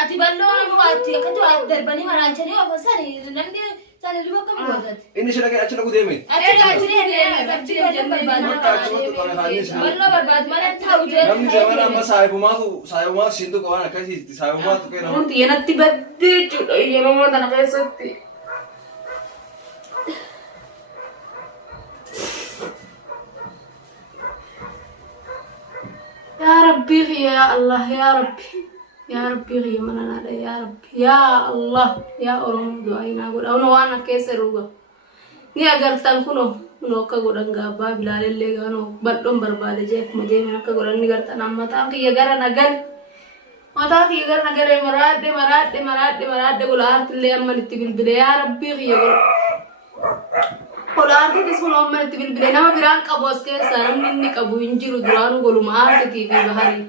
ati balloon ati akkatu darbanii maraachanii ofasanii namni sana duba kam godhat. Inni shira kee achina gudeeme. Achina ballo barbaad mana ta'u jee. Namni zamana amma saayibumaatu shintu qaban akkasitti saayibumaatu kenna. Wanti yanatti baddee jechuudha yeroo tana keessatti. يا ربي يا الله يا ربي يا ربي يا منانا يا ربي يا الله يا أرم دعينا قول أنا وانا كيسروغا ني أقرتان كنو نوكا قولن غابا بلال اللي غانو بدون برباد جيك مجينا نوكا قولن نقرتان أما تاكي يقرا نقل ما تاكي يقرا نقل مراد قول آرت اللي أما نتبل بلا يا ربي يقول Kolaarti tisku nomor tibil bile nama biran kabos ke sanam ninni kabu injiru duranu golum aarti TV bahari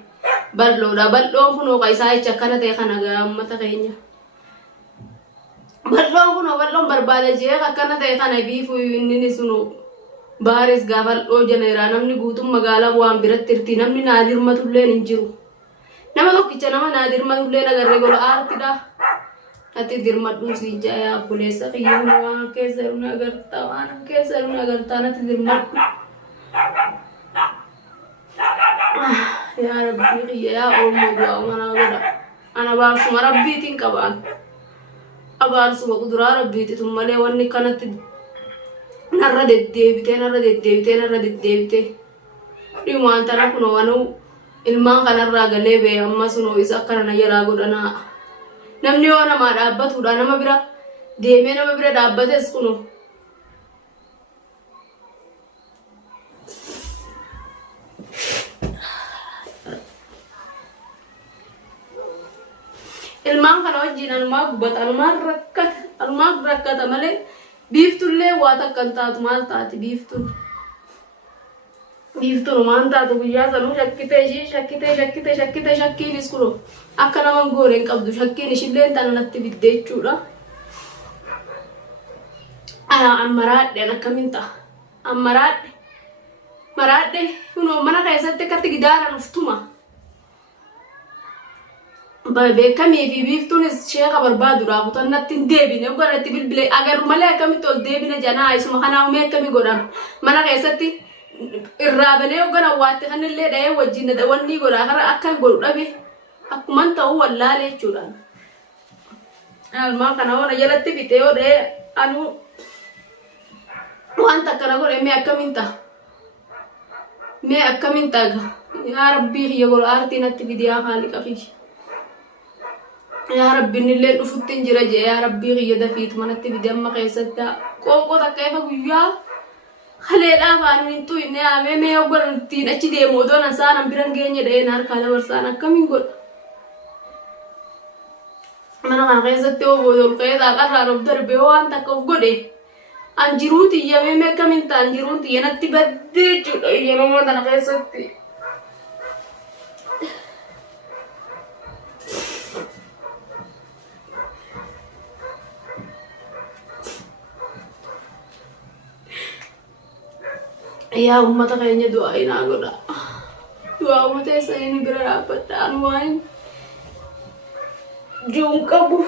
ballo kuno kaisa chakana te kana ga mata kaynya ballo kuno ballo barbade je kana te kana bifu ninni suno baris ga ballo jenera namni gutum magala wan birattirti namni nadir matullen injiru nama tokkicha nama nadir matullen agarre gol aarti da ati dirmadhu si jaya bulesa qiyana wa keseruna agarta wana keseruna agarta nati dirmadhu ya rabbi ya ummu wa mana wada ana barsu rabbi tin qaban abarsu qudra rabbi tum male wanni kanati narra dedebite diwan tara kuno wanu ilman kanarra galebe amma suno isa kana yara godana namni yoo nama dhaabbatuudha nama bira deemee nama bira dhaabbates kuno ilmaan kana wajjin anumaa gubbata anumaa rakkata malee biiftullee waa takkan taatu maal taati biiftuun maan taatu guyyaa sanuu shakkitee shakkiinis kuno akka naman gooreen qabdu shakkiin ishilleen tana natti bidde jechuudha. Ammaraadhe akkamiin ta'a? Maraadhe kunoo mana keessatti akkatti gidaara nuftuma. Beekamii fi biiftuunis sheeka barbaaduudhaaf utan natti hin deebine yookaan natti bilbilee agarru malee akkamitti ol deebine janaa isuma kanaa umee akkamii godhan mana keessatti irraa banee yookaan awwaatti kanillee dha'ee wajjin wanni godhaa kara akka godhu dhabe. Akuman tahu wallale jechuudhaan almaa kana wana jalatti fitee odee anu wanta kana godhe mee akkamin taga ya rabbi hiya gol aarti natti fidiyaa khaliqa fi ya rabbi nillee dhufuttin jira je ya rabbi hiya dafiit manatti fidee amma keessatti qoqoo takka ifa guyyaa khaleedhaa faanin tu inni ame mee ogoltiin achi deemoo doona saanan biran geenye dha'een harkaa dabarsaan akkamin godha mana kan keessatti obboon keessaa qarraan of darbee waan takka of godhe anjiruuti iyyamee meeqamin ta'a anjiruuti yanatti baddee jechuudha yeroo tana keessatti. Yaa uummata keenya du'aa inaa godha du'aa uummata isaanii bira dhaabbadhaan waan Jom kabu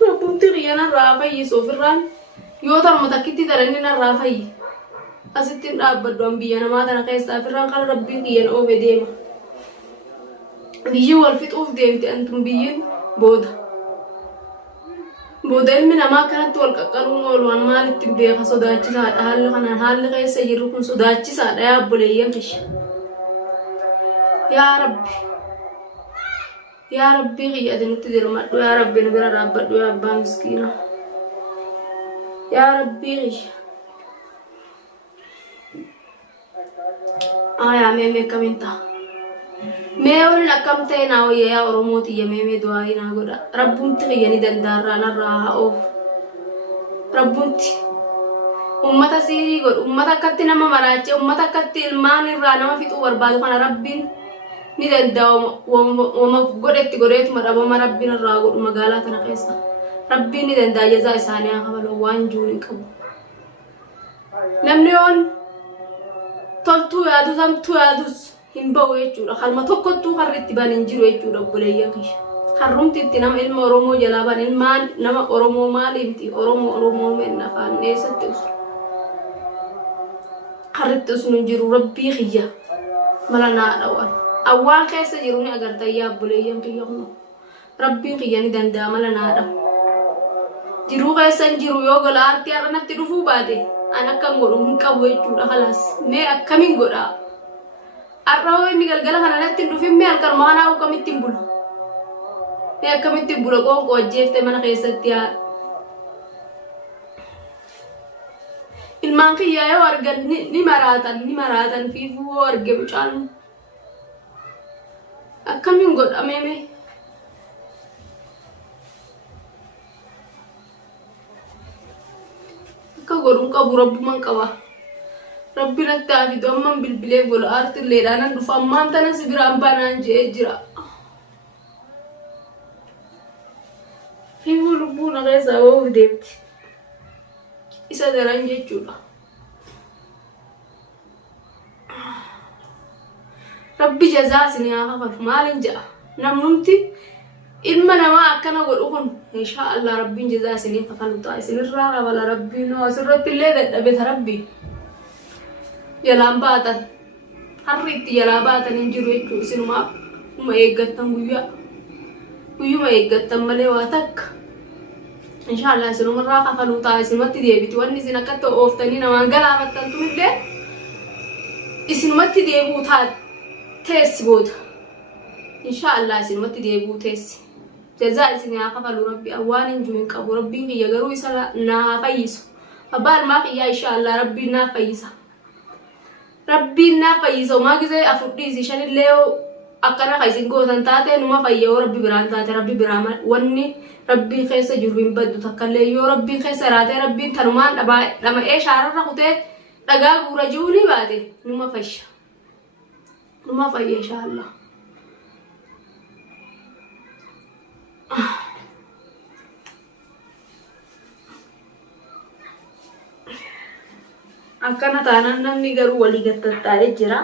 rabbuutti xiyyana irraa fayyisu ofirraan yoo tarma takkitti taranni narraa fayyi asittiin dhaabbaddu an biyya namaa tana keessaa ofirraan kan rabbiin xiyyana oofe deema biyyi wal fixuuf deemti antun biyyin booda ilmi namaa kanatti wal qaqqaluun oolwaan maalitti beeka sodaachisaadha haalli kanaan haalli keessa jirru kun sodaachisaadha yaa obboleeyyan kisha yaa rabbi يا ربي غيادي نتدير مدو يا ربي نبرا رابدو يا أبا مسكينة يا ربي غي يا ميمي كمينتا ميولي لكم تينا ويا أرموتي يا ميمي دعائنا قدا ربونتي غياني دندارانا راها أوف ربونتي أمتا سيري قد أمتا كتي نما مراجي أمتا كتي المان الرانا ما فيتو وربادو خانا ربين ni danda'a wama godhetti godheetuma dhabama rabbiin irraa godhu magaalaa tana keessa rabbiin ni danda'a jazaa isaanii haa kafalu waan jiru hin qabu namni yoon toltuu yaadu samtuu yaadus hin bahu jechuudha kalma tokkottuu harri itti baan hin jiru jechuudha obboleeyyan kiyya harrumtitti nama ilma Oromoo jalaa ban ilmaan nama Oromoo maaliimti Oromoo menna afaan eessatti usu harritti usnu jiru rabbii xiyya mala naa dhawan awwaan keessa jiru ni agarta yaabbuleeyyan kiyya kuno rabbiin xiyya ni danda'a mala naa dhawu jiru keessa jiru yoo gola artii arranatti dhufuu baate an akkan godhu hin qabu jechuudha khalaas mee akkamiin godhaa arrawoo inni galgala kanatti dhufin mee halkan maanaa akkamitti bula mee akkamitti bula qoonqoo ajjeefte mana keessatti yaa ilmaan kiyyaa yoo argan ni maraatan fiifuu arge mucaan akkamiin godhamee mee akka godhuun qabu rabbuman qaba rabbi natti haafitu amman bilbilee gola aartilleedhaan dhufa ammaan tana si biraan banaan je'ee jira fiifuu lubbuu na keessaa ba'uuf deemti isa daran jechuudha rabbi jazaa isin haa kafalu maalin ja'a namnumti ilma namaa akkana godhu kun insha Allah rabbiin jazaa isin kafalu ta'a isinirraa qabala rabbiin asirratti illee dadhabeta rabbiin jalaan baatan harri itti jalaa baatan hin jiru jechuu isinumaaf uma eeggattan guyyuma eeggattan malee waa takka inshallah isinumarraa kafaluu ta'a isinumatti deebiti wanni isin akkatti ooftanii namaan galaafattantu illee isinumatti deebuu teessi booda inshallah isinumatti deebuu teessi jazaa isin haa kafalu rabbi awwaan hin jiru hin qabu rabbiin kiyya garuu isa naa fayyisu abbaa ilmaa kiyyaa inshallah rabbiin naa fayyisa rabbiin naa fayyisa umaa gisee afurdhiisi shanillee akkana kaisin gootan taate numa fayyoo rabbi biraan taate rabbi biraan wanni rabbiin keessa jiru hin baddu takkallee yoo rabbiin keessa raatee rabbiin tanumaan dhama'ee shaararra kutee dhagaa guura ji'uu ni baate numa fayya inshallah akkana taanaan namni garuu walii gattattaa'ee jira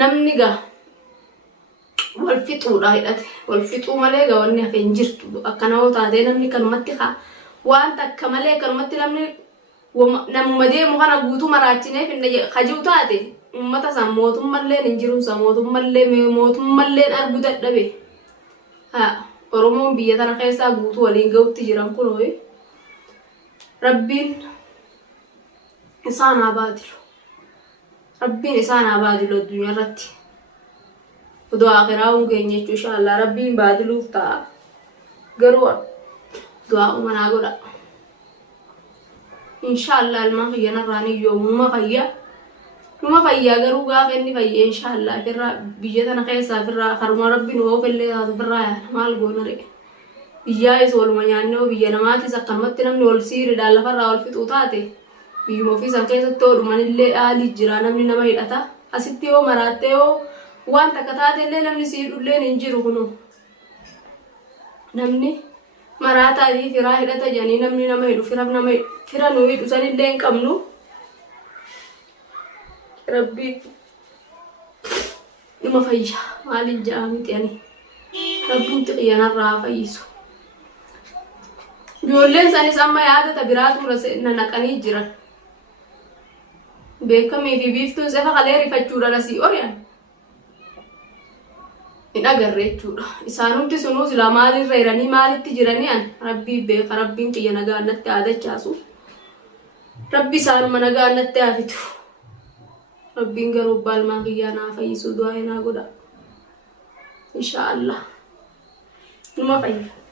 namni gaa wal fixuudha hidhate wal fixuu malee gaa wanni hafe hin jirtu akkana hoo taatee namni kanumatti waan takka malee kanumatti namni namuma deemu kana guutuu maraachineef hin kaji'u taate ummata san mootummalleen hin jiruunsa mootummalleen argu dadhabe Oromoon biyya tana keessaa guutuu waliin ga'utti jiran kun ho'i rabbiin isaan haa baadilu addunyaa irratti odoo akhiraa keenya jechuu inshallah rabbiin baadiluuf ta'a garuu du'aa umanaa godha inshallah ilmaan kiyya narraan iyyoomuma fayyaa garuu gaafa inni fayye inshallah firraa biyya tana keessaa firraa karuma rabbiin oofillee taatu firraa yaana maal goona re'e biyyaayis waluma nyaannoo biyya namaatis akkanumatti namni ol siiriidhaan lafarraa ol fixuu taate biyyuma ofiisan keessatti oodhumanillee haalii jira namni nama hidhata asitti yoo maraattee yoo waan takka taatellee namni siidhulleen hin jiru kunu namni maraataa fi firaa hidhata jedhanii namni nama hidhu fira nuu hidhu sanillee hin qabnu rabbii numa fayya maaliin ja'a miti ani rabbuutti xiyyanarraa fayyisu ijoolleen isanis amma yaadata biraatu na naqanii jiran beekamii fi biiftuun sefa qalee rifachuudhaan asii oriyaan hin agarre jechuudha isaanumti sunuu silaa maalirra hiranii maalitti jiranii an rabbii beeka rabbiin kiyya nagaa natti aadachaasu rabbi isaanuma nagaa natti haafitu rabbiin garuu baalmaan kiyyaa naa fayyisuu du'aa naa godha insha Allah numa fayya